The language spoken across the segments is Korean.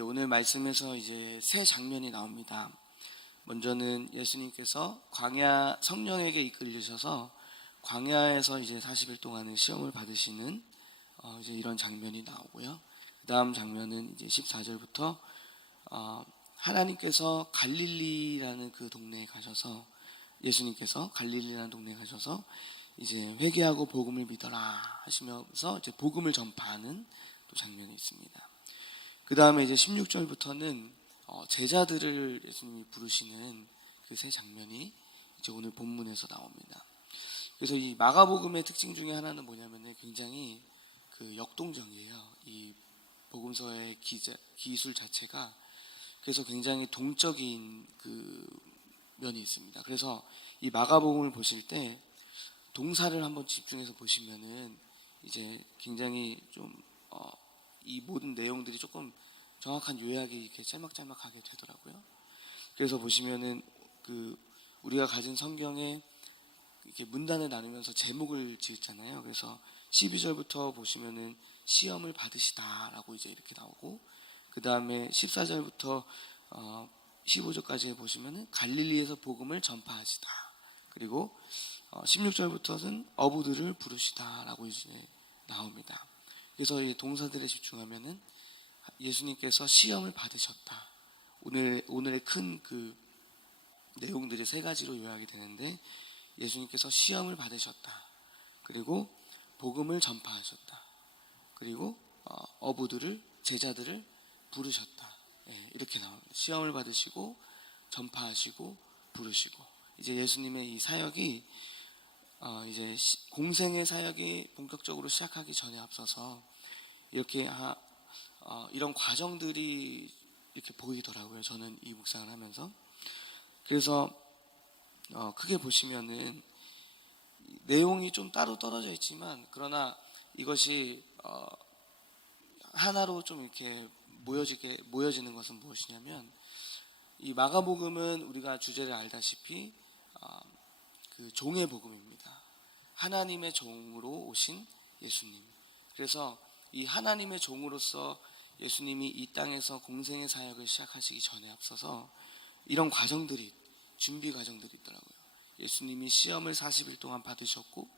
오늘 말씀에서 이제 세 장면이 나옵니다. 먼저는 예수님께서 광야 성령에게 이끌리셔서 광야에서 이제 40일 동안의 시험을 받으시는 이제 이런 장면이 나오고요. 그 다음 장면은 이제 14절부터 하나님께서 갈릴리라는 그 동네에 가셔서 예수님께서 갈릴리라는 동네에 가셔서 이제 회개하고 복음을 믿어라 하시면서 이제 복음을 전파하는 또 장면이 있습니다. 그 다음에 이제 16절부터는 제자들을 예수님이 부르시는 그 세 장면이 이제 오늘 본문에서 나옵니다. 그래서 이 마가복음의 특징 중에 하나는 뭐냐면은 굉장히 그 역동적이에요. 이 복음서의 기술 자체가 그래서 굉장히 동적인 그 면이 있습니다. 그래서 이 마가복음을 보실 때 동사를 한번 집중해서 보시면은 이제 굉장히 좀 이 모든 내용들이 조금 정확한 요약이 이렇게 짤막짤막하게 되더라고요. 그래서 보시면은 그 우리가 가진 성경에 이렇게 문단을 나누면서 제목을 지었잖아요. 그래서 12절부터 보시면은 시험을 받으시다라고 이제 이렇게 나오고, 그 다음에 14절부터 15절까지 보시면은 갈릴리에서 복음을 전파하시다. 그리고 16절부터는 어부들을 부르시다라고 이제 나옵니다. 그래서 이 동사들에 집중하면은 예수님께서 시험을 받으셨다. 오늘의 큰 그 내용들이 세 가지로 요약이 되는데, 예수님께서 시험을 받으셨다. 그리고 복음을 전파하셨다. 그리고 제자들을 부르셨다. 이렇게 나옵니다. 시험을 받으시고 전파하시고 부르시고, 이제 예수님의 이 사역이 이제 공생의 사역이 본격적으로 시작하기 전에 앞서서 이렇게 이런 과정들이 이렇게 보이더라고요. 저는 이 묵상을 하면서. 그래서 크게 보시면은 내용이 좀 따로 떨어져 있지만, 그러나 이것이 하나로 좀 이렇게 모여지는 것은 무엇이냐면, 이 마가복음은 우리가 주제를 알다시피 그 종의 복음입니다. 하나님의 종으로 오신 예수님. 그래서 이 하나님의 종으로서 예수님이 이 땅에서 공생의 사역을 시작하시기 전에 앞서서 이런 준비 과정들이 있더라고요. 예수님이 시험을 40일 동안 받으셨고,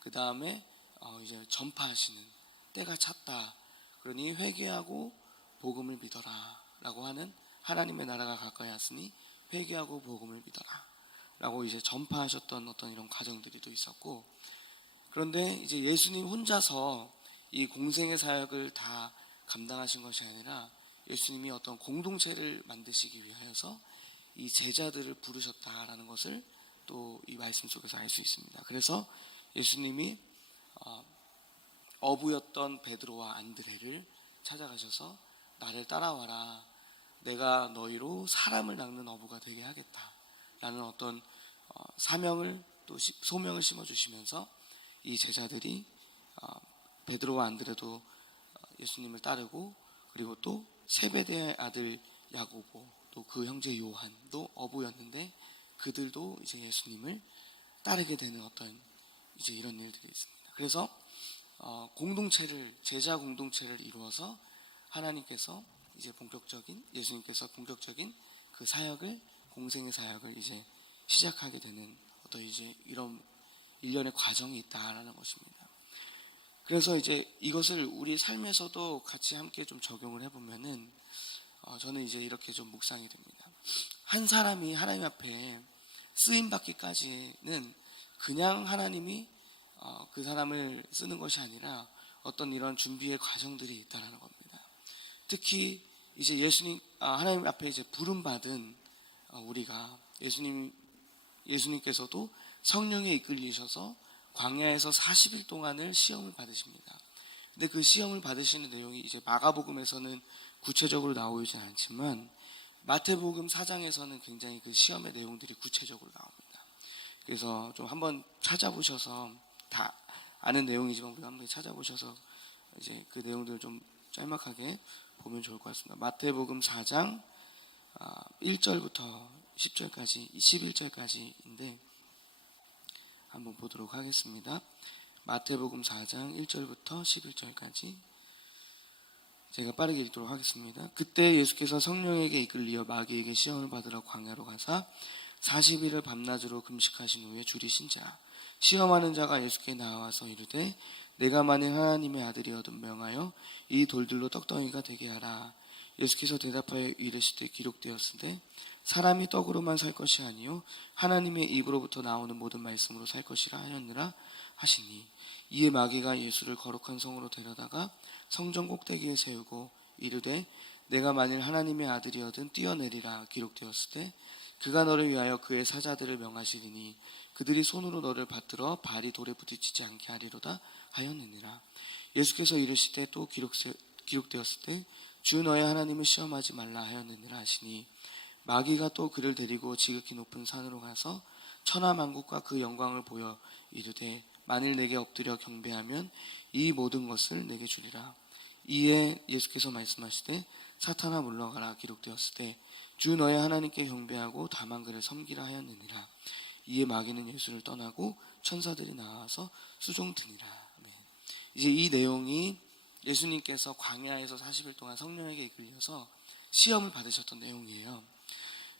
그 다음에 이제 전파하시는 때가 찼다. 그러니 회개하고 복음을 믿어라 라고 하는, 하나님의 나라가 가까이 왔으니 회개하고 복음을 믿어라 라고 이제 전파하셨던 어떤 이런 과정들이 또 있었고, 그런데 이제 예수님 혼자서 이 공생의 사역을 다 감당하신 것이 아니라 예수님이 어떤 공동체를 만드시기 위하여서 이 제자들을 부르셨다라는 것을 또 이 말씀 속에서 알 수 있습니다. 그래서 예수님이 어부였던 베드로와 안드레를 찾아가셔서 나를 따라와라. 내가 너희로 사람을 낚는 어부가 되게 하겠다. 라는 어떤 사명을 또 소명을 심어주시면서 이 제자들이 베드로와 안드레도 예수님을 따르고, 그리고 또 세베대의 아들 야고보, 또 그 형제 요한도 어부였는데 그들도 이제 예수님을 따르게 되는 어떤 이제 이런 일들이 있습니다. 그래서 제자 공동체를 이루어서 하나님께서 이제 예수님께서 본격적인 그 사역을, 공생의 사역을 이제 시작하게 되는 어떤 이제 이런 일련의 과정이 있다라는 것입니다. 그래서 이제 이것을 우리 삶에서도 같이 함께 좀 적용을 해보면은 저는 이제 이렇게 좀 묵상이 됩니다. 한 사람이 하나님 앞에 쓰임 받기까지는 그냥 하나님이 그 사람을 쓰는 것이 아니라 어떤 이런 준비의 과정들이 있다라는 겁니다. 특히 이제 하나님 앞에 이제 부름 받은 우리가 예수님께서도 성령에 이끌리셔서 광야에서 40일 동안을 시험을 받으십니다. 근데 그 시험을 받으시는 내용이 이제 마가복음에서는 구체적으로 나오지 않지만 마태복음 4장에서는 굉장히 그 시험의 내용들이 구체적으로 나옵니다. 그래서 좀 한번 찾아보셔서, 다 아는 내용이지만 우리가 한번 찾아보셔서 이제 그 내용들을 좀 짤막하게 보면 좋을 것 같습니다. 마태복음 4장 1절부터 10절까지, 11절까지인데 한번 보도록 하겠습니다. 마태복음 4장 1절부터 11절까지. 제가 빠르게 읽도록 하겠습니다. 그때 예수께서 성령에게 이끌리어 마귀에게 시험을 받으러 광야로 가사 40일을 밤낮으로 금식하신 후에 줄이신 자 시험하는 자가 예수께 나와서 이르되 내가 만일 하나님의 아들이어든 명하여 이 돌들로 떡덩이가 되게 하라. 예수께서 대답하여 이르시되 기록되었으되 사람이 떡으로만 살 것이 아니요 하나님의 입으로부터 나오는 모든 말씀으로 살 것이라 하였느라 하시니 이에 마귀가 예수를 거룩한 성으로 데려다가 성전 꼭대기에 세우고 이르되 내가 만일 하나님의 아들이어든 뛰어내리라. 기록되었으되 그가 너를 위하여 그의 사자들을 명하시리니 그들이 손으로 너를 받들어 발이 돌에 부딪히지 않게 하리로다 하였느니라. 예수께서 이르시되 또 기록되었을 때 주 너의 하나님을 시험하지 말라 하였느니라 하시니 마귀가 또 그를 데리고 지극히 높은 산으로 가서 천하만국과 그 영광을 보여 이르되 만일 내게 엎드려 경배하면 이 모든 것을 내게 주리라. 이에 예수께서 말씀하시되 사탄아 물러가라. 기록되었을 때 주 너의 하나님께 경배하고 다만 그를 섬기라 하였느니라. 이에 마귀는 예수를 떠나고 천사들이 나와서 수종드니라. 이제 이 내용이 예수님께서 광야에서 40일 동안 성령에게 이끌려서 시험을 받으셨던 내용이에요.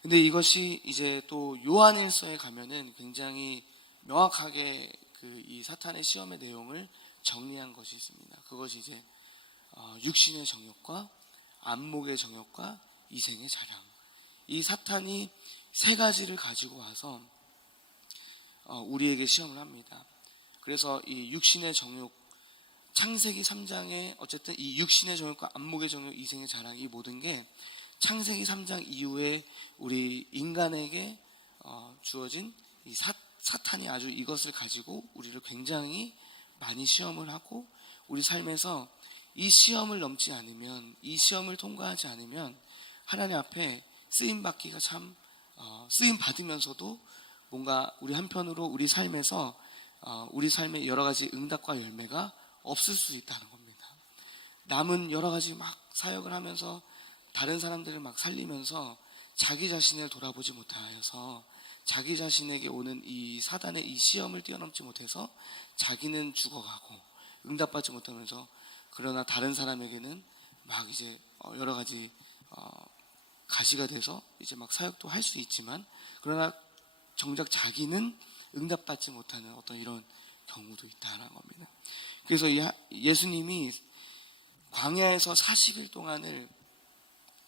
근데 이것이 이제 또 요한일서에 가면은 굉장히 명확하게 이 사탄의 시험의 내용을 정리한 것이 있습니다. 그것이 이제 육신의 정욕과 안목의 정욕과 이생의 자랑. 이 사탄이 세 가지를 가지고 와서 우리에게 시험을 합니다. 그래서 이 육신의 정욕, 창세기 3장에 어쨌든 이 육신의 정욕과 안목의 정욕, 이생의 자랑, 이 모든 게 창세기 3장 이후에 우리 인간에게 주어진 이 사탄이 아주 이것을 가지고 우리를 굉장히 많이 시험을 하고 우리 삶에서 이 시험을 넘지 않으면, 이 시험을 통과하지 않으면 하나님 앞에 쓰임 받기가 참 쓰임 받으면서도 뭔가 우리 한편으로 우리 삶에서 우리 삶의 여러 가지 응답과 열매가 없을 수 있다는 겁니다. 남은 여러 가지 막 사역을 하면서 다른 사람들을 막 살리면서 자기 자신을 돌아보지 못하여서 자기 자신에게 오는 이 사단의 이 시험을 뛰어넘지 못해서 자기는 죽어가고 응답받지 못하면서 그러나 다른 사람에게는 막 이제 여러 가지 가시가 돼서 이제 막 사역도 할 수 있지만 그러나 정작 자기는 응답받지 못하는 어떤 이런 경우도 있다는 겁니다. 그래서 예수님이 광야에서 40일 동안을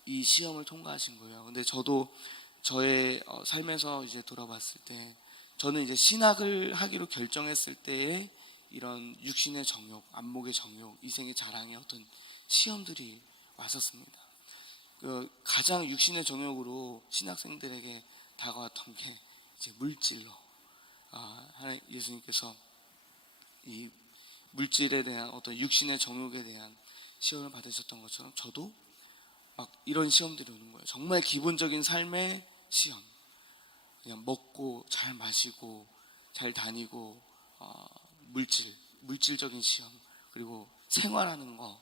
이 시험을 통과하신 거예요. 근데 저도 저의 삶에서 이제 돌아봤을 때 저는 이제 신학을 하기로 결정했을 때에 이런 육신의 정욕, 안목의 정욕, 이생의 자랑의 어떤 시험들이 왔었습니다. 가장 육신의 정욕으로 신학생들에게 다가왔던 게 이제 물질로 예수님께서 이 물질에 대한 어떤 육신의 정욕에 대한 시험을 받으셨던 것처럼 저도 막 이런 시험들이 오는 거예요. 정말 기본적인 삶의 시험. 그냥 먹고 잘 마시고 잘 다니고 물질적인 시험, 그리고 생활하는 거,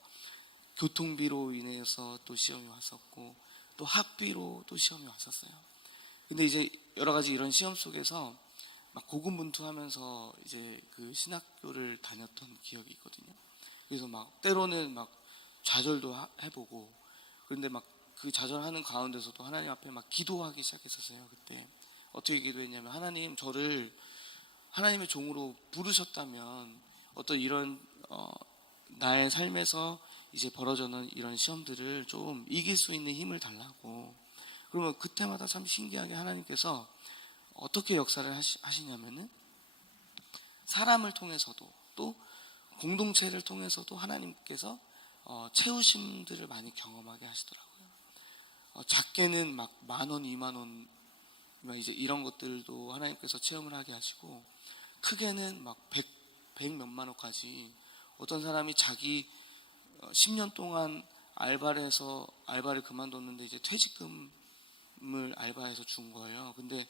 교통비로 인해서 또 시험이 왔었고 또 학비로 또 시험이 왔었어요. 근데 이제 여러 가지 이런 시험 속에서 막 고군분투하면서 이제 그 신학교를 다녔던 기억이 있거든요. 그래서 막 때로는 막 좌절도 해보고 그런데 막 그 좌절하는 가운데서도 하나님 앞에 막 기도하기 시작했었어요. 그때 어떻게 기도했냐면 하나님 저를 하나님의 종으로 부르셨다면 어떤 이런 나의 삶에서 이제 벌어져는 이런 시험들을 좀 이길 수 있는 힘을 달라고. 그러면 그때마다 참 신기하게 하나님께서 어떻게 역사를 하시냐면은 사람을 통해서도 또 공동체를 통해서도 하나님께서 채우심들을 많이 경험하게 하시더라고요. 작게는 막 10,000원, 20,000원 이제 이런 것들도 하나님께서 체험을 하게 하시고 크게는 막 100 몇만 원까지 어떤 사람이 자기 10년 동안 알바를 그만뒀는데 이제 퇴직금을 알바해서 준 거예요. 근데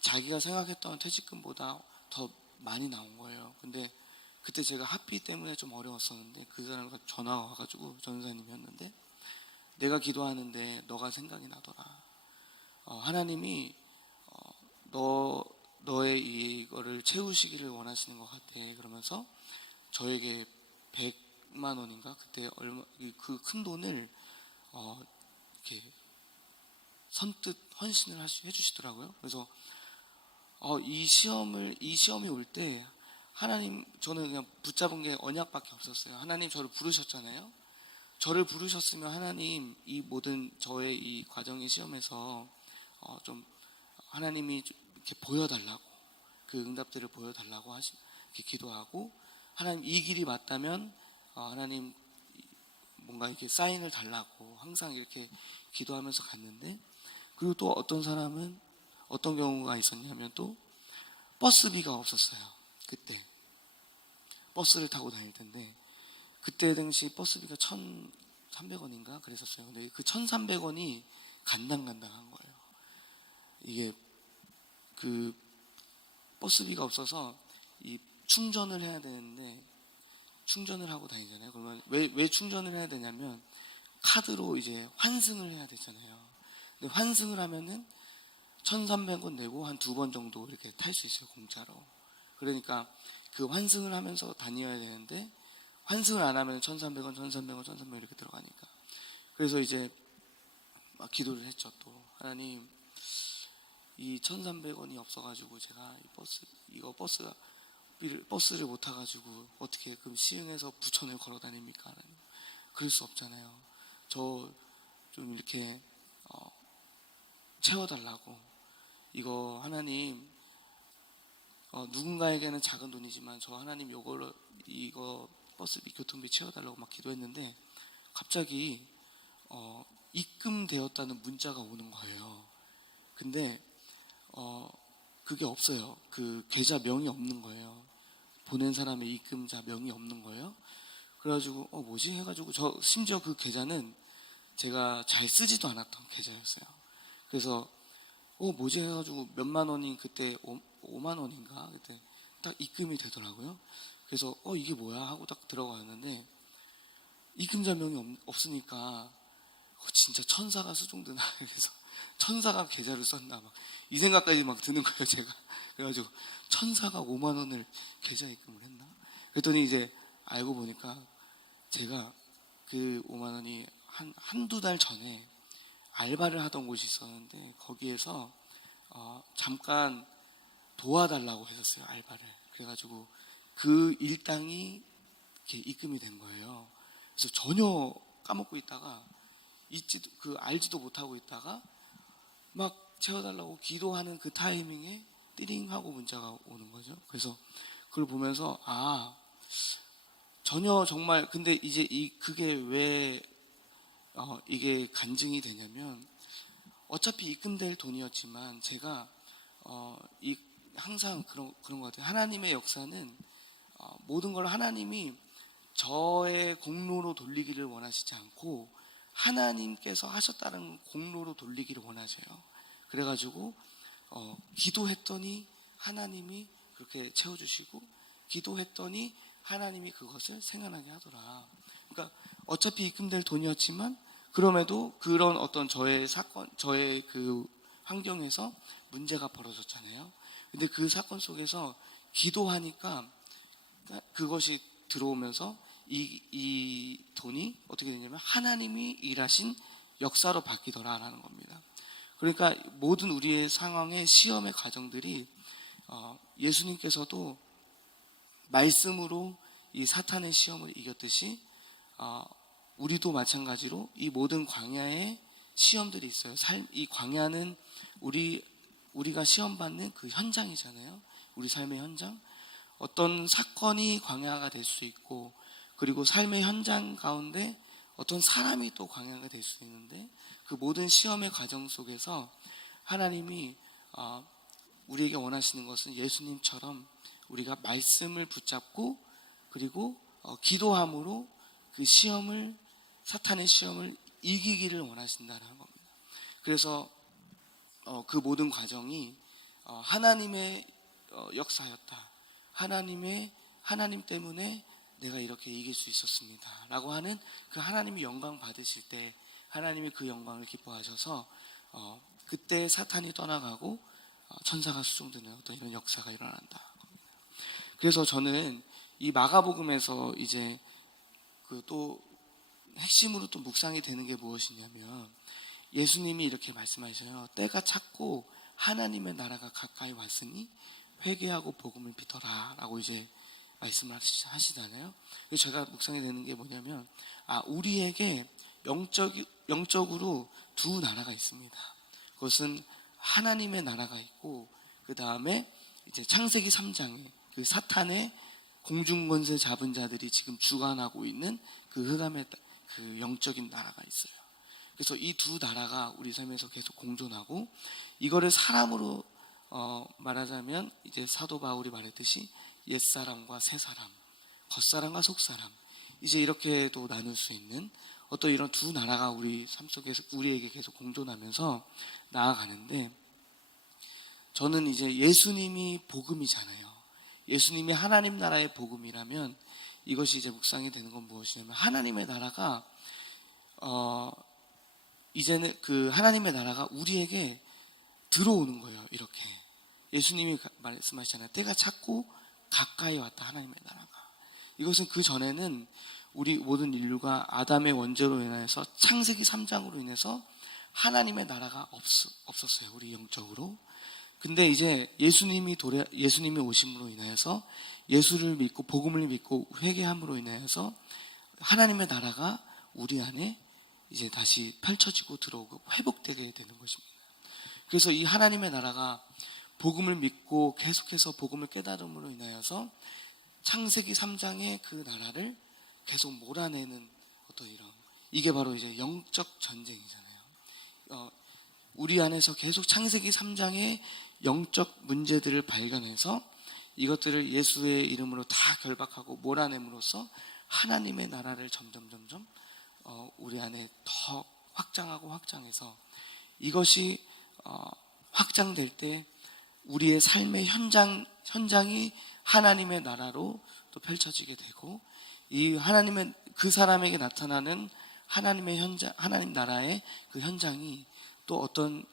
자기가 생각했던 퇴직금보다 더 많이 나온 거예요. 근데 그때 제가 학비 때문에 좀 어려웠었는데 그 사람과 전화가 와가지고 전사님이었는데 내가 기도하는데 너가 생각이 나더라. 하나님이 너의 이거를 채우시기를 원하시는 것 같아. 그러면서 저에게 100 100만 원인가 그때 얼마 그 큰 돈을 이렇게 선뜻 헌신을 해주시더라고요. 그래서 이 시험이 올 때 하나님, 저는 그냥 붙잡은 게 언약밖에 없었어요. 하나님 저를 부르셨잖아요. 저를 부르셨으면 하나님 이 모든 저의 이 과정의 시험에서 좀 하나님이 좀 이렇게 보여달라고, 그 응답들을 보여달라고 이렇게 기도하고, 하나님 이 길이 맞다면 하나님 뭔가 이렇게 사인을 달라고 항상 이렇게 기도하면서 갔는데, 그리고 또 어떤 사람은 어떤 경우가 있었냐면 또 버스비가 없었어요. 그때 버스를 타고 다닐 텐데, 그때 당시 버스비가 1,300원인가 그랬었어요. 근데 그 1,300원이 간당간당한 거예요. 이게 그 버스비가 없어서 이 충전을 해야 되는데, 충전을 하고 다니잖아요. 그러면 왜 충전을 해야 되냐면 카드로 이제 환승을 해야 되잖아요. 근데 환승을 하면은 1,300원 내고 한 2번 정도 이렇게 탈 수 있어요, 공짜로. 그러니까 그 환승을 하면서 다녀야 되는데, 환승을 안 하면 1,300원, 1,300원, 1,300원 이렇게 들어가니까. 그래서 이제 막 기도를 했죠. 또 하나님, 이 1,300원이 없어가지고 제가 버스를 못 타가지고 어떻게 그럼 시흥에서 부천을 걸어 다닙니까? 하나님, 그럴 수 없잖아요. 저 좀 이렇게 채워달라고. 이거 하나님, 누군가에게는 작은 돈이지만 저 하나님 이거 버스비 교통비 채워달라고 막 기도했는데, 갑자기 입금되었다는 문자가 오는 거예요. 근데 그게 없어요. 그 계좌 명이 없는 거예요. 보낸 사람의 입금자 명이 없는 거예요. 그래가지고 뭐지 해가지고, 저 심지어 그 계좌는 제가 잘 쓰지도 않았던 계좌였어요. 그래서 뭐지 해가지고 몇만 원이 그때 5만 원인가 그때 딱 입금이 되더라고요. 그래서 이게 뭐야 하고 딱 들어가는데, 입금자 명이 없으니까 진짜 천사가 수종드나, 그래서 천사가 계좌를 썼나 막 이 생각까지 막 드는 거예요, 제가. 그래가지고 천사가 5만 원을 계좌 입금을 했나? 그랬더니 이제 알고 보니까 제가 그 5만 원이 한두 달 전에 알바를 하던 곳이 있었는데, 거기에서 잠깐 도와달라고 했었어요, 알바를. 그래가지고 그 일당이 이렇게 입금이 된 거예요. 그래서 전혀 까먹고 있다가 알지도 못하고 있다가 막 채워달라고 기도하는 그 타이밍에 띠링 하고 문자가 오는 거죠. 그래서 그걸 보면서 전혀 정말, 근데 이제 그게 왜 이게 간증이 되냐면, 어차피 입금될 돈이었지만 제가 항상 그런 것 같아요. 하나님의 역사는 모든 걸 하나님이 저의 공로로 돌리기를 원하시지 않고 하나님께서 하셨다는 공로로 돌리기를 원하세요. 그래가지고 기도했더니 하나님이 그렇게 채워주시고, 기도했더니 하나님이 그것을 생각나게 하더라. 그러니까 어차피 입금될 돈이었지만 그럼에도 그런 어떤 저의 그 환경에서 문제가 벌어졌잖아요. 근데 그 사건 속에서 기도하니까 그것이 들어오면서 이 돈이 어떻게 되냐면 하나님이 일하신 역사로 바뀌더라라는 겁니다. 그러니까 모든 우리의 상황의 시험의 과정들이 예수님께서도 말씀으로 이 사탄의 시험을 이겼듯이 우리도 마찬가지로 이 모든 광야의 시험들이 있어요. 이 광야는 우리가 시험받는 그 현장이잖아요. 우리 삶의 현장. 어떤 사건이 광야가 될 수 있고, 그리고 삶의 현장 가운데 어떤 사람이 또 광야가 될 수 있는데, 그 모든 시험의 과정 속에서 하나님이 우리에게 원하시는 것은 예수님처럼 우리가 말씀을 붙잡고, 그리고 기도함으로 그 사탄의 시험을 이기기를 원하신다는 겁니다. 그래서 그 모든 과정이 하나님의 역사였다. 하나님 때문에 내가 이렇게 이길 수 있었습니다 라고 하는 그 하나님이 영광 받으실 때, 하나님이 그 영광을 기뻐하셔서 그때 사탄이 떠나가고 천사가 수종되는 어떤 이런 역사가 일어난다. 그래서 저는 이 마가복음에서 이제 그 또 핵심으로 또 묵상이 되는 게 무엇이냐면 예수님이 이렇게 말씀하셔요. 때가 찼고 하나님의 나라가 가까이 왔으니 회개하고 복음을 믿어라 라고 이제 말씀을 하시잖아요. 그래서 제가 묵상이 되는 게 뭐냐면 우리에게 영적으로 두 나라가 있습니다. 그것은 하나님의 나라가 있고 그 다음에 이제 창세기 3장에 그 사탄의 공중권세 잡은 자들이 지금 주관하고 있는 그 흑암의 그 영적인 나라가 있어요. 그래서 이 두 나라가 우리 삶에서 계속 공존하고 이거를 사람으로 말하자면 이제 사도 바울이 말했듯이 옛사람과 새사람, 겉사람과 속사람 이제 이렇게도 나눌 수 있는 어떤 이런 두 나라가 우리 삶 속에서 우리에게 계속 공존하면서 나아가는데 저는 이제 예수님이 복음이잖아요. 예수님이 하나님 나라의 복음이라면 이것이 이제 묵상이 되는 건 무엇이냐면 하나님의 나라가 이제는 그 하나님의 나라가 우리에게 들어오는 거예요. 이렇게 예수님이 말씀하시잖아요. 때가 찼고 가까이 왔다 하나님의 나라가. 이것은 그 전에는 우리 모든 인류가 아담의 원죄로 인해서 창세기 3장으로 인해서 하나님의 나라가 없었어요. 우리 영적으로. 근데 이제 예수님이 오심으로 인해서 예수를 믿고 복음을 믿고 회개함으로 인해서 하나님의 나라가 우리 안에 이제 다시 펼쳐지고 들어오고 회복되게 되는 것입니다. 그래서 이 하나님의 나라가 복음을 믿고 계속해서 복음을 깨달음으로 인하여서 창세기 3장의 그 나라를 계속 몰아내는 어떤 이런 이게 바로 이제 영적 전쟁이잖아요. 우리 안에서 계속 창세기 3장의 영적 문제들을 발견해서 이것들을 예수의 이름으로 다 결박하고 몰아냄으로써 하나님의 나라를 점점 우리 안에 더 확장해서 이것이 확장될 때 우리의 삶의 현장이 하나님의 나라로 또 펼쳐지게 되고 이 하나님의 그 사람에게 나타나는 하나님의 하나님 나라의 그 현장이 또 어떤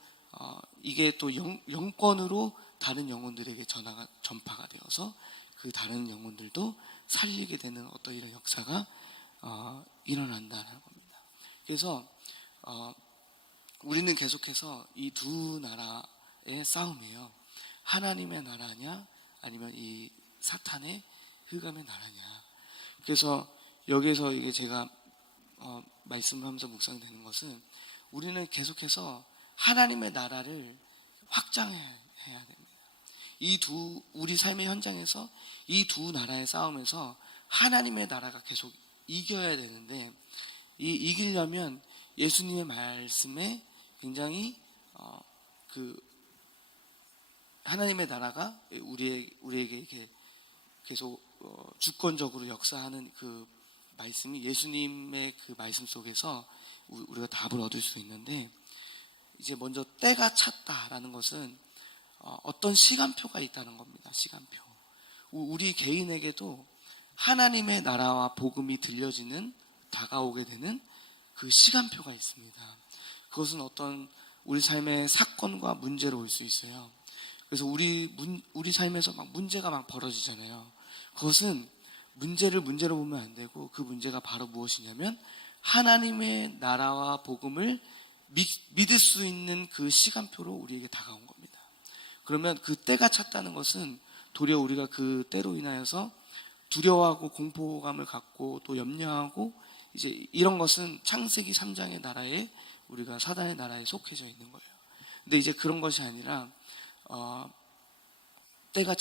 이게 또 영권으로 다른 영혼들에게 전파가 되어서 그 다른 영혼들도 살리게 되는 어떤 이런 역사가 일어난다는 겁니다. 그래서 우리는 계속해서 이 두 나라의 싸움이에요. 하나님의 나라냐 아니면 이 사탄의 흑암의 나라냐. 그래서 여기에서 이게 제가 말씀하면서 묵상되는 것은 우리는 계속해서 하나님의 나라를 확장해야 됩니다. 우리 삶의 현장에서 이 두 나라의 싸움에서 하나님의 나라가 계속 이겨야 되는데 이기려면 예수님의 말씀에 굉장히 그 하나님의 나라가 우리에게 이렇게 계속 주권적으로 역사하는 그 말씀이 예수님의 그 말씀 속에서 우리가 답을 얻을 수 있는데 이제 먼저 때가 찼다라는 것은 어떤 시간표가 있다는 겁니다. 시간표. 우리 개인에게도 하나님의 나라와 복음이 다가오게 되는 그 시간표가 있습니다. 그것은 어떤 우리 삶의 사건과 문제로 올 수 있어요. 그래서 우리 삶에서 문제가 막 벌어지잖아요. 그것은 문제를 문제로 보면 안 되고 그 문제가 바로 무엇이냐면 하나님의 나라와 복음을 믿을 수 있는 그 시간표로 우리에게 다가온 겁니다. 그러면 그 때가 찼다는 것은 도리어 우리가 그 때로 인하여서 두려워하고 공포감을 갖고 또 염려하고 이제 이런 것은 창세기 3장의 나라에 우리가 사단의 나라에 속해져 있는 거예요. 근데 이제 그런 것이 아니라 때가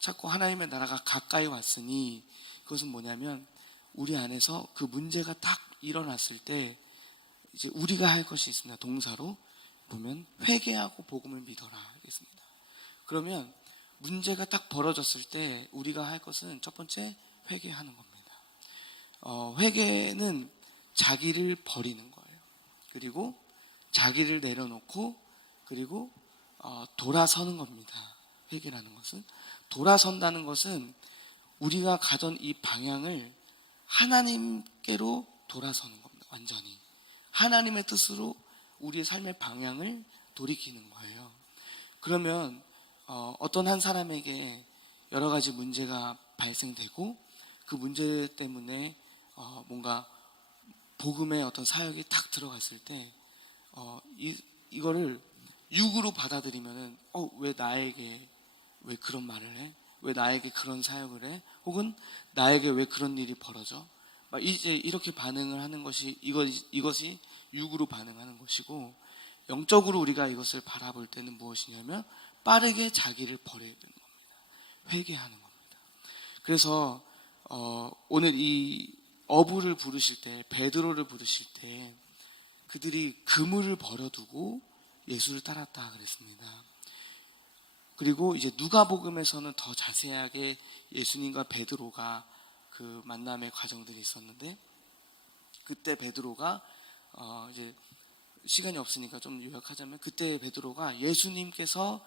찼고 하나님의 나라가 가까이 왔으니 그것은 뭐냐면 우리 안에서 그 문제가 딱 일어났을 때 이제 우리가 할 것이 있습니다. 동사로 보면 회개하고 복음을 믿어라 하겠습니다. 그러면 문제가 딱 벌어졌을 때 우리가 할 것은 첫 번째 회개하는 겁니다. 회개는 자기를 버리는 거예요. 그리고 자기를 내려놓고 그리고 돌아서는 겁니다. 회개라는 것은 돌아선다는 것은 우리가 가던 이 방향을 하나님께로 돌아서는 겁니다. 완전히 하나님의 뜻으로 우리의 삶의 방향을 돌이키는 거예요. 그러면 어떤 한 사람에게 여러 가지 문제가 발생되고 그 문제 때문에 뭔가 복음의 어떤 사역이 탁 들어갔을 때 이거를 육으로 받아들이면은 왜 나에게 왜 그런 말을 해? 왜 나에게 그런 사역을 해? 혹은 나에게 왜 그런 일이 벌어져? 막 이제 이렇게 반응을 하는 것이 이것이 육으로 반응하는 것이고, 영적으로 우리가 이것을 바라볼 때는 무엇이냐면 빠르게 자기를 버려야 되는 겁니다. 회개하는 겁니다. 그래서 오늘 이 어부를 부르실 때, 베드로를 부르실 때 그들이 그물을 버려두고 예수를 따랐다 그랬습니다. 그리고 이제 누가복음에서는 더 자세하게 예수님과 베드로가 그 만남의 과정들이 있었는데, 그때 베드로가 이제 시간이 없으니까 좀 요약하자면, 그때 베드로가 예수님께서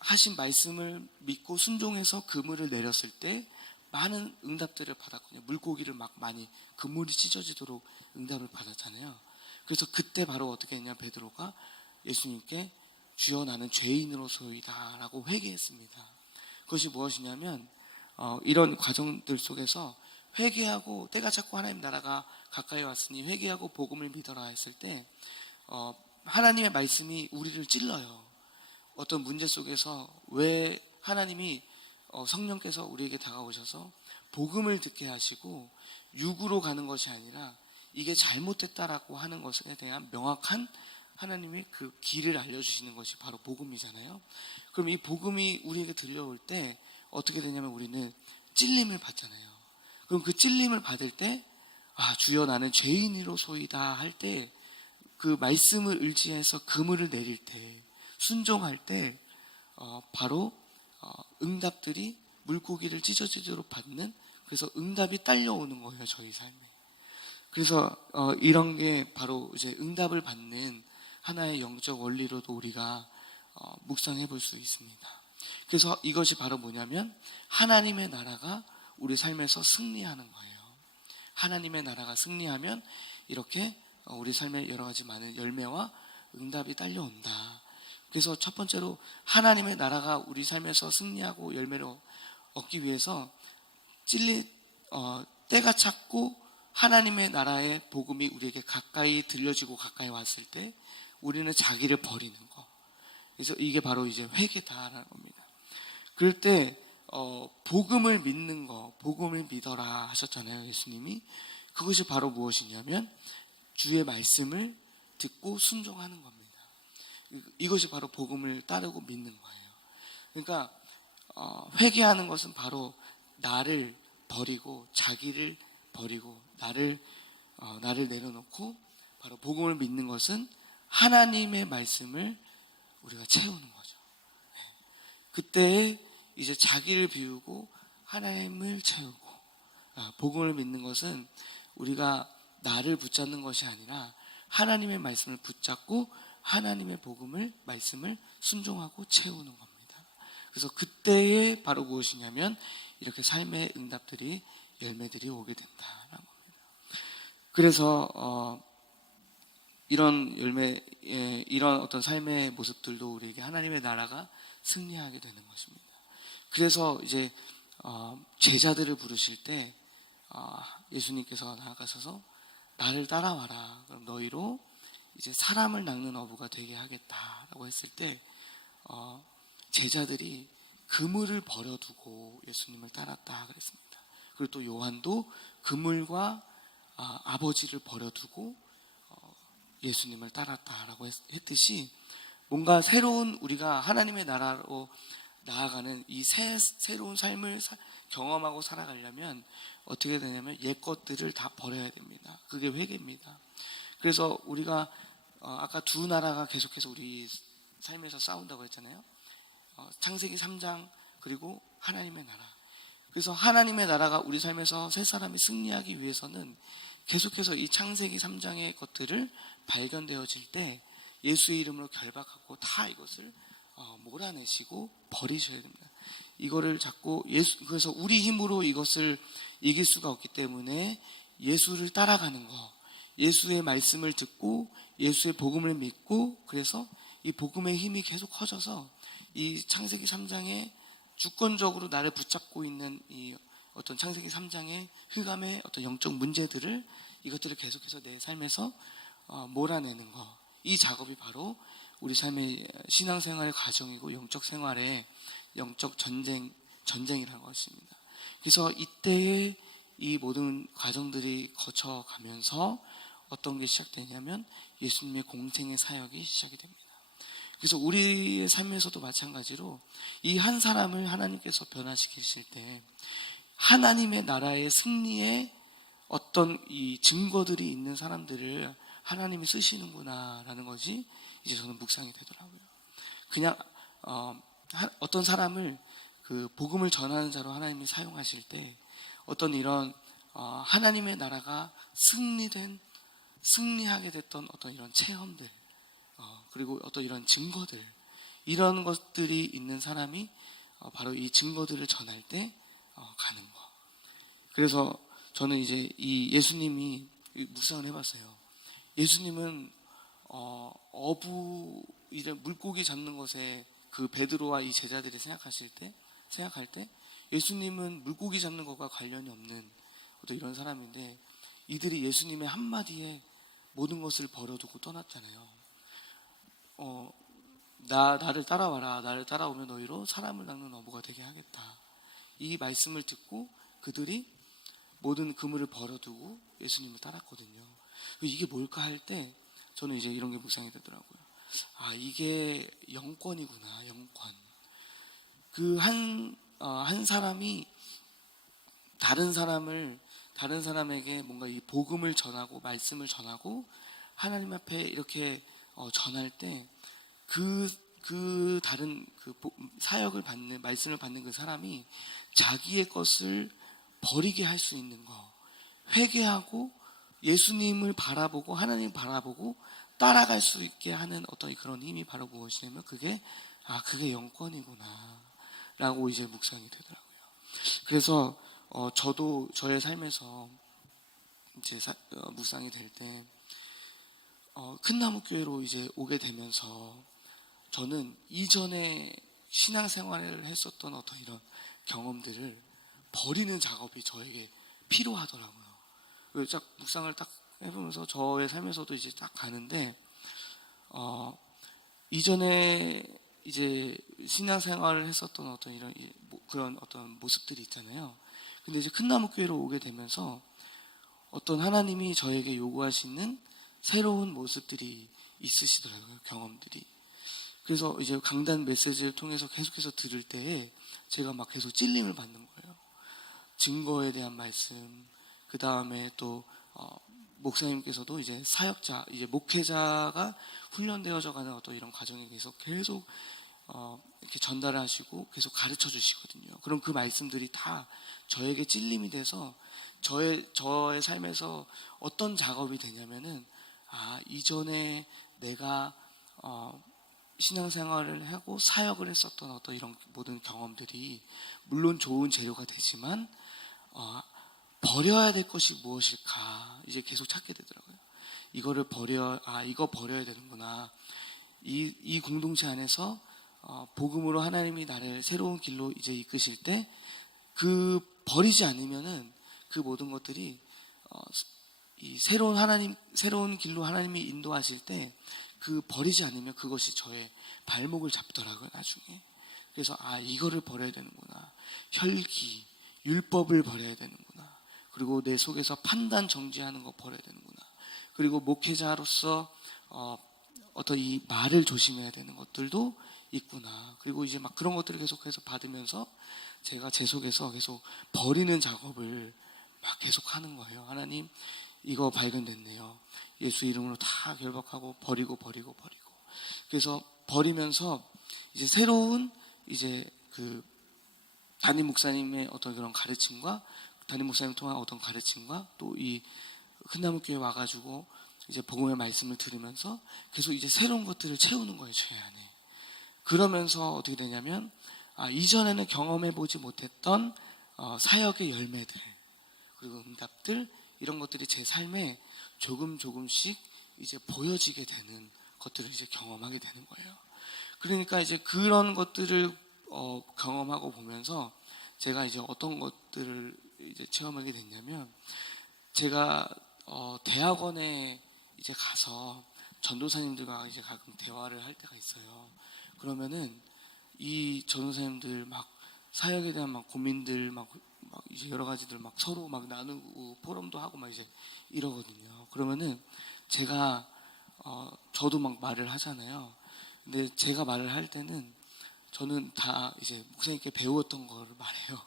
하신 말씀을 믿고 순종해서 그물을 내렸을 때 많은 응답들을 받았거든요. 물고기를 막 많이 그물이 찢어지도록 응답을 받았잖아요. 그래서 그때 바로 어떻게 했냐, 베드로가 예수님께 주여 나는 죄인으로소이다 라고 회개했습니다. 그것이 무엇이냐면 이런 과정들 속에서 회개하고, 때가 찼고 하나님 나라가 가까이 왔으니 회개하고 복음을 믿어라 했을 때 하나님의 말씀이 우리를 찔러요. 어떤 문제 속에서 왜 하나님이 성령께서 우리에게 다가오셔서 복음을 듣게 하시고 육으로 가는 것이 아니라 이게 잘못됐다라고 하는 것에 대한 명확한 하나님이 그 길을 알려주시는 것이 바로 복음이잖아요. 그럼 이 복음이 우리에게 들려올 때 어떻게 되냐면 우리는 찔림을 받잖아요. 그럼 그 찔림을 받을 때 주여 나는 죄인이로소이다 할 때, 그 말씀을 의지해서 그물을 내릴 때, 순종할 때 바로 응답들이 물고기를 찢어지도록 받는, 그래서 응답이 딸려오는 거예요, 저희 삶에. 그래서 이런 게 바로 이제 응답을 받는 하나의 영적 원리로도 우리가 묵상해 볼 수 있습니다. 그래서 이것이 바로 뭐냐면 하나님의 나라가 우리 삶에서 승리하는 거예요. 하나님의 나라가 승리하면 이렇게 우리 삶에 여러 가지 많은 열매와 응답이 딸려온다. 그래서 첫 번째로 하나님의 나라가 우리 삶에서 승리하고 열매를 얻기 위해서 때가 찼고 하나님의 나라의 복음이 우리에게 가까이 들려지고 가까이 왔을 때 우리는 자기를 버리는 거. 그래서 이게 바로 이제 회개다라는 겁니다. 그럴 때 복음을 믿는 거, 복음을 믿어라 하셨잖아요, 예수님이. 그것이 바로 무엇이냐면 주의 말씀을 듣고 순종하는 겁니다. 이것이 바로 복음을 따르고 믿는 거예요. 그러니까 회개하는 것은 바로 나를 버리고, 자기를 버리고, 나를 내려놓고, 바로 복음을 믿는 것은 하나님의 말씀을 우리가 채우는 거죠. 그때 이제 자기를 비우고 하나님을 채우고, 복음을 믿는 것은 우리가 나를 붙잡는 것이 아니라 하나님의 말씀을 붙잡고 하나님의 말씀을 순종하고 채우는 겁니다. 그래서 그때에 바로 무엇이냐면 이렇게 삶의 응답들이, 열매들이 오게 된다라는 겁니다. 그래서 이런 이런 어떤 삶의 모습들도 우리에게 하나님의 나라가 승리하게 되는 것입니다. 그래서 이제 제자들을 부르실 때 예수님께서 나아가셔서 나를 따라와라. 그럼 너희로 이제 사람을 낚는 어부가 되게 하겠다라고 했을 때 제자들이 그물을 버려두고 예수님을 따랐다 그랬습니다. 그리고 또 요한도 그물과 아버지를 버려두고 예수님을 따랐다라고 했듯이, 뭔가 새로운 우리가 하나님의 나라로 나아가는 이 새로운 삶을 경험하고 살아가려면 어떻게 되냐면 옛 것들을 다 버려야 됩니다. 그게 회개입니다. 그래서 우리가 아까 두 나라가 계속해서 우리 삶에서 싸운다고 했잖아요. 창세기 3장 그리고 하나님의 나라. 그래서 하나님의 나라가 우리 삶에서 새 사람이 승리하기 위해서는 계속해서 이 창세기 3장의 것들을 발견되어질 때 예수의 이름으로 결박하고 다 이것을 몰아내시고 버리셔야 됩니다. 이거를 자꾸 그래서 우리 힘으로 이것을 이길 수가 없기 때문에 예수를 따라가는 거, 예수의 말씀을 듣고 예수의 복음을 믿고, 그래서 이 복음의 힘이 계속 커져서 이 창세기 3장에 주권적으로 나를 붙잡고 있는 이 어떤 창세기 3장의 흑암의 어떤 영적 문제들을 이것들을 계속해서 내 삶에서 몰아내는 것. 이 작업이 바로 우리 삶의 신앙생활의 과정이고 영적 생활의 영적 전쟁이라는 것입니다. 그래서 이때에 이 모든 과정들이 거쳐가면서 어떤 게 시작되냐면 예수님의 공생의 사역이 시작이 됩니다. 그래서 우리의 삶에서도 마찬가지로 이 한 사람을 하나님께서 변화시키실 때 하나님의 나라의 승리에 어떤 이 증거들이 있는 사람들을 하나님이 쓰시는구나라는 것이 이제 저는 묵상이 되더라고요. 그냥 어떤 사람을 그 복음을 전하는 자로 하나님이 사용하실 때 어떤 이런 하나님의 나라가 승리하게 됐던 어떤 이런 체험들 그리고 어떤 이런 증거들 이런 것들이 있는 사람이 바로 이 증거들을 전할 때 가는 거. 그래서 저는 이제 이 예수님이 묵상을 해봤어요. 예수님은 이제 물고기 잡는 것에 그 베드로와 이 제자들이 생각할 때 예수님은 물고기 잡는 것과 관련이 없는 어떤 이런 사람인데 이들이 예수님의 한마디에 모든 것을 버려두고 떠났잖아요. 나를 따라와라. 나를 따라오면 너희로 사람을 낚는 어부가 되게 하겠다. 이 말씀을 듣고 그들이 모든 그물을 버려두고 예수님을 따랐거든요. 이게 뭘까 할 때 저는 이제 이런 게 묵상이 되더라고요. 이게 영권이구나, 영권. 한 사람이 다른 사람에게 뭔가 이 복음을 전하고 말씀을 전하고 하나님 앞에 이렇게 전할 때 그 다른 그 사역을 받는 말씀을 받는 그 사람이 자기의 것을 버리게 할 수 있는 거, 회개하고 예수님을 바라보고 하나님 바라보고 따라갈 수 있게 하는 어떤 그런 힘이 바로 무엇이냐면 그게 영권이구나라고 이제 묵상이 되더라고요. 그래서 저도 저의 삶에서 이제 묵상이 될 때 큰 나무 교회로 이제 오게 되면서 저는 이전에 신앙생활을 했었던 어떤 이런 경험들을 버리는 작업이 저에게 필요하더라고요. 딱 묵상을 딱 해보면서 저의 삶에서도 이제 딱 가는데 이전에 이제 신앙생활을 했었던 어떤 이런 그런 어떤 모습들이 있잖아요. 근데 이제 큰 나무 교회로 오게 되면서 어떤 하나님이 저에게 요구하시는 새로운 모습들이 있으시더라고요. 경험들이. 그래서 이제 강단 메시지를 통해서 계속해서 들을 때에 제가 막 계속 찔림을 받는 거예요. 증거에 대한 말씀, 그 다음에 또 목사님께서도 이제 사역자, 이제 목회자가 훈련되어져 가는 어떤 이런 과정에 대해서 계속 이렇게 전달을 하시고 계속 가르쳐 주시거든요. 그럼 그 말씀들이 다 저에게 찔림이 돼서 저의 삶에서 어떤 작업이 되냐면은 이전에 내가 신앙생활을 하고 사역을 했었던 어떤 이런 모든 경험들이 물론 좋은 재료가 되지만 버려야 될 것이 무엇일까 이제 계속 찾게 되더라고요. 이거 버려야 되는구나. 이 공동체 안에서 복음으로 하나님이 나를 새로운 길로 이제 이끄실 때 그 버리지 않으면은 그 모든 것들이 이 새로운 길로 하나님이 인도하실 때 그 버리지 않으면 그것이 저의 발목을 잡더라고요, 나중에. 그래서 이거를 버려야 되는구나. 혈기, 율법을 버려야 되는구나. 그리고 내 속에서 판단 정지하는 거 버려야 되는구나. 그리고 목회자로서 어떤 이 말을 조심해야 되는 것들도 있구나. 그리고 이제 막 그런 것들을 계속해서 받으면서 제가 제 속에서 계속 버리는 작업을 막 계속 하는 거예요. 하나님, 이거 발견됐네요. 예수 이름으로 다 결박하고 버리고. 그래서 버리면서 이제 새로운 이제 그 담임 목사님의 어떤 그런 가르침과 담임 목사님 통한 어떤 가르침과 또 이 큰나무 교회 와가지고 이제 복음의 말씀을 들으면서 계속 이제 새로운 것들을 채우는 거예요, 제 안에. 그러면서 어떻게 되냐면 이전에는 경험해보지 못했던 사역의 열매들 그리고 응답들 이런 것들이 제 삶에 조금씩 이제 보여지게 되는 것들을 이제 경험하게 되는 거예요. 그러니까 이제 그런 것들을 경험하고 보면서 제가 이제 어떤 것들을 이제 체험하게 됐냐면, 제가 대학원에 이제 가서 전도사님들과 이제 가끔 대화를 할 때가 있어요. 그러면은 이 전도사님들 막 사역에 대한 막 고민들 막 이제 여러 가지들 막 서로 막 나누고 포럼도 하고 막 이제 이러거든요. 그러면은 제가 저도 막 말을 하잖아요. 근데 제가 말을 할 때는 저는 다 이제 목사님께 배웠던 거를 말해요.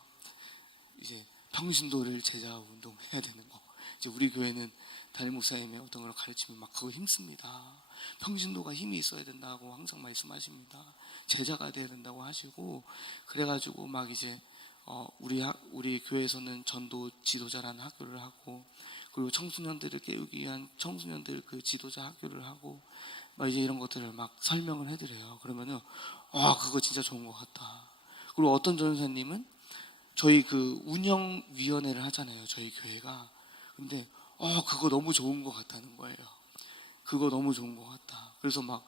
이제 평신도를 제자 운동해야 되는 거. 이제 우리 교회는 담임 목사님의 어떤 걸 가르치면 막 그거 힘씁니다. 평신도가 힘이 있어야 된다고 항상 말씀하십니다. 제자가 돼야 된다고 하시고, 그래가지고 막 이제 우리 교회에서는 전도 지도자라는 학교를 하고, 그리고 청소년들을 깨우기 위한 청소년들 그 지도자 학교를 하고, 막 이제 이런 것들을 막 설명을 해드려요. 그러면은 그거 진짜 좋은 것 같다. 그리고 어떤 전사님은 저희 그 운영위원회를 하잖아요, 저희 교회가. 근데 그거 너무 좋은 것 같다는 거예요. 그거 너무 좋은 것 같다. 그래서 막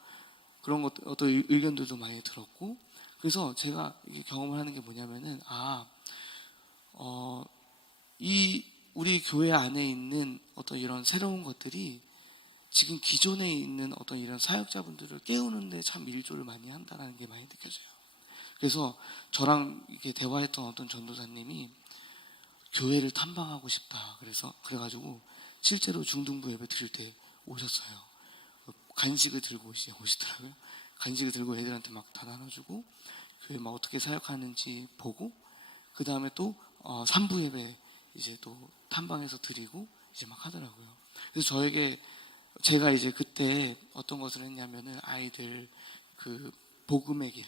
그런 것, 어떤 의견들도 많이 들었고, 그래서 제가 이게 경험을 하는 게 뭐냐면은 이 우리 교회 안에 있는 어떤 이런 새로운 것들이 지금 기존에 있는 어떤 이런 사역자분들을 깨우는데 참 일조를 많이 한다는 게 많이 느껴져요. 그래서 저랑 이렇게 대화했던 어떤 전도사님이 교회를 탐방하고 싶다. 그래가지고 실제로 중등부 예배 드릴 때 오셨어요. 간식을 들고 오시더라고요. 간식을 들고 애들한테 막 다 나눠주고, 교회 막 어떻게 사역하는지 보고, 그 다음에 또 3부 예배 이제 또 탐방해서 드리고 이제 막 하더라고요. 그래서 제가 이제 그때 어떤 것을 했냐면은 아이들 그 복음의 길,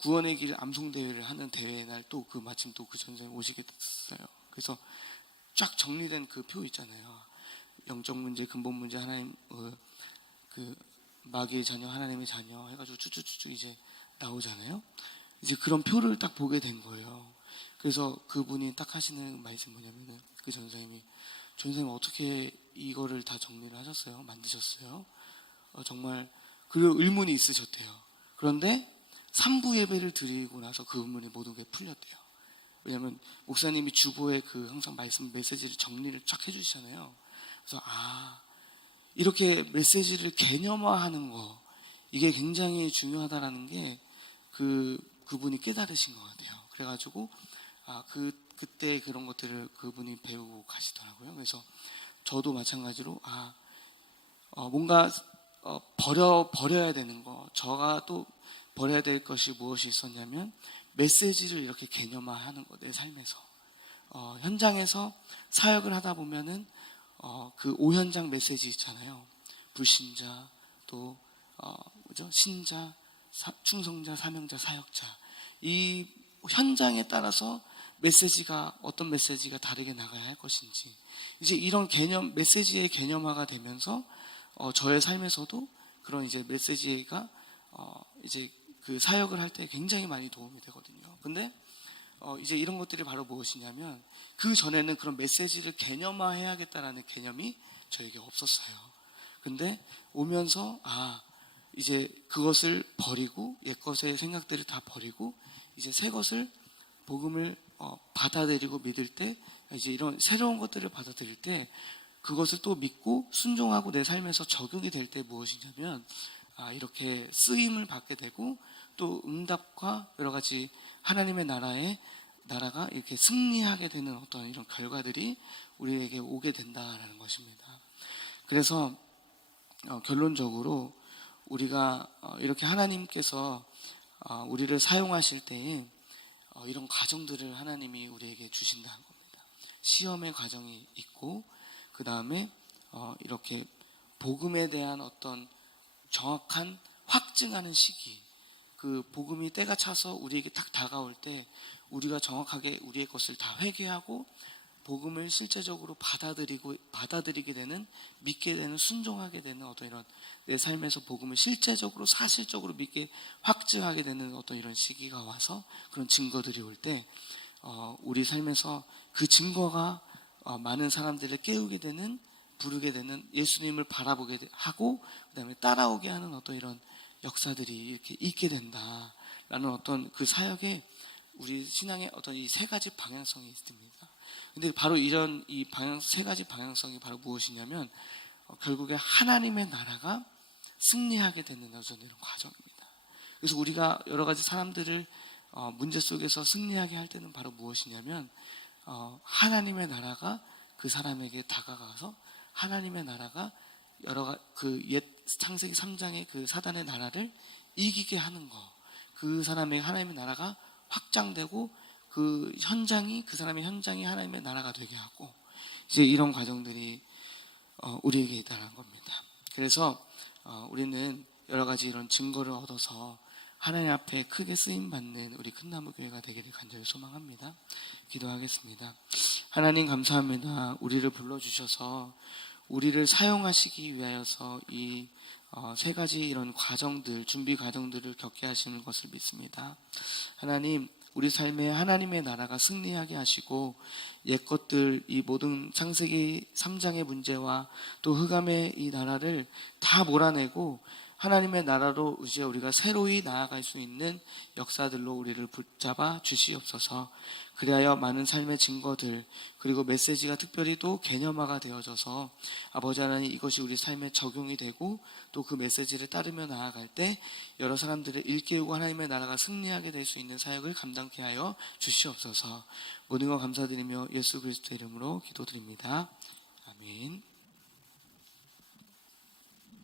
구원의 길 암송 대회를 하는 대회 날 또 그 마침 또 그 전생에 오시게 됐어요. 그래서 쫙 정리된 그 표 있잖아요. 영적 문제, 근본 문제, 하나님 그 마귀의 자녀, 하나님의 자녀 해가지고 쭉쭉쭉 이제 나오잖아요. 이제 그런 표를 딱 보게 된 거예요. 그래서 그분이 딱 하시는 말씀이 뭐냐면은, 그 전생님 어떻게 이거를 다 정리를 하셨어요? 만드셨어요? 정말 그 의문이 있으셨대요. 그런데 3부 예배를 드리고 나서 그 의문이 모든 게 풀렸대요. 왜냐하면 목사님이 주보에 그 항상 말씀 메시지를 정리를 쫙 해주시잖아요. 그래서 이렇게 메시지를 개념화하는 거, 이게 굉장히 중요하다라는 게 그분이 깨달으신 것 같아요. 그래가지고 그때 그런 것들을 그분이 배우고 가시더라고요. 그래서 저도 마찬가지로 뭔가 버려야 되는 거, 저가 또 버려야 될 것이 무엇이 있었냐면, 메시지를 이렇게 개념화하는 거, 내 삶에서 현장에서 사역을 하다 보면은 그 오현장 메시지 있잖아요. 불신자, 또 신자, 충성자, 사명자, 사역자. 이 현장에 따라서 어떤 메시지가 다르게 나가야 할 것인지, 이제 이런 메시지의 개념화가 되면서 저의 삶에서도 그런 이제 메시지가 이제 그 사역을 할 때 굉장히 많이 도움이 되거든요. 근데 이제 이런 것들이 바로 무엇이냐면, 그 전에는 그런 메시지를 개념화해야겠다라는 개념이 저에게 없었어요. 근데 오면서 이제 그것을 버리고, 옛것의 생각들을 다 버리고 이제 새 것을, 복음을 받아들이고 믿을 때, 이제 이런 새로운 것들을 받아들일 때 그것을 또 믿고 순종하고 내 삶에서 적용이 될 때 무엇이냐면, 이렇게 쓰임을 받게 되고, 또 응답과 여러 가지 하나님의 나라가 이렇게 승리하게 되는 어떤 이런 결과들이 우리에게 오게 된다라는 것입니다. 그래서 결론적으로 우리가 이렇게 하나님께서 우리를 사용하실 때에 이런 과정들을 하나님이 우리에게 주신다는 겁니다. 시험의 과정이 있고, 그 다음에 이렇게 복음에 대한 어떤 정확한 확증하는 시기, 그 복음이 때가 차서 우리에게 딱 다가올 때 우리가 정확하게 우리의 것을 다 회개하고 복음을 실제적으로 받아들이게 되는, 믿게 되는, 순종하게 되는 어떤 이런 내 삶에서 복음을 실제적으로 사실적으로 믿게 확증하게 되는 어떤 이런 시기가 와서, 그런 증거들이 올 때 우리 삶에서 그 증거가 많은 사람들을 깨우게 되는, 부르게 되는, 예수님을 바라보게 하고 그 다음에 따라오게 하는 어떤 이런 역사들이 이렇게 있게 된다. 라는 어떤 그 사역에 우리 신앙의 어떤 이 세 가지 방향성이 있습니다. 근데 바로 이런 세 가지 방향성이 바로 무엇이냐면 결국에 하나님의 나라가 승리하게 되는 어떤 이런 과정입니다. 그래서 우리가 여러 가지 사람들을 문제 속에서 승리하게 할 때는 바로 무엇이냐면 하나님의 나라가 그 사람에게 다가가서 하나님의 나라가 그 옛 창세기 3장의 그 사단의 나라를 이기게 하는 거. 그 사람의 하나님의 나라가 확장되고 그 사람의 현장이 하나님의 나라가 되게 하고 이제 이런 과정들이 우리에게 있다는 겁니다. 그래서 우리는 여러 가지 이런 증거를 얻어서 하나님 앞에 크게 쓰임받는 우리 큰나무교회가 되기를 간절히 소망합니다. 기도하겠습니다. 하나님 감사합니다. 우리를 불러주셔서 우리를 사용하시기 위하여서 이 세 가지 이런 과정들, 준비 과정들을 겪게 하시는 것을 믿습니다. 하나님, 우리 삶에 하나님의 나라가 승리하게 하시고 옛것들, 이 모든 창세기 3장의 문제와 또 흑암의 이 나라를 다 몰아내고 하나님의 나라로 이제 우리가 새로이 나아갈 수 있는 역사들로 우리를 붙잡아 주시옵소서. 그리하여 많은 삶의 증거들 그리고 메시지가 특별히 또 개념화가 되어져서 아버지 하나님 이것이 우리 삶에 적용이 되고 또 그 메시지를 따르며 나아갈 때 여러 사람들을 일깨우고 하나님의 나라가 승리하게 될 수 있는 사역을 감당케 하여 주시옵소서. 모든 것 감사드리며 예수 그리스도의 이름으로 기도드립니다. 아멘.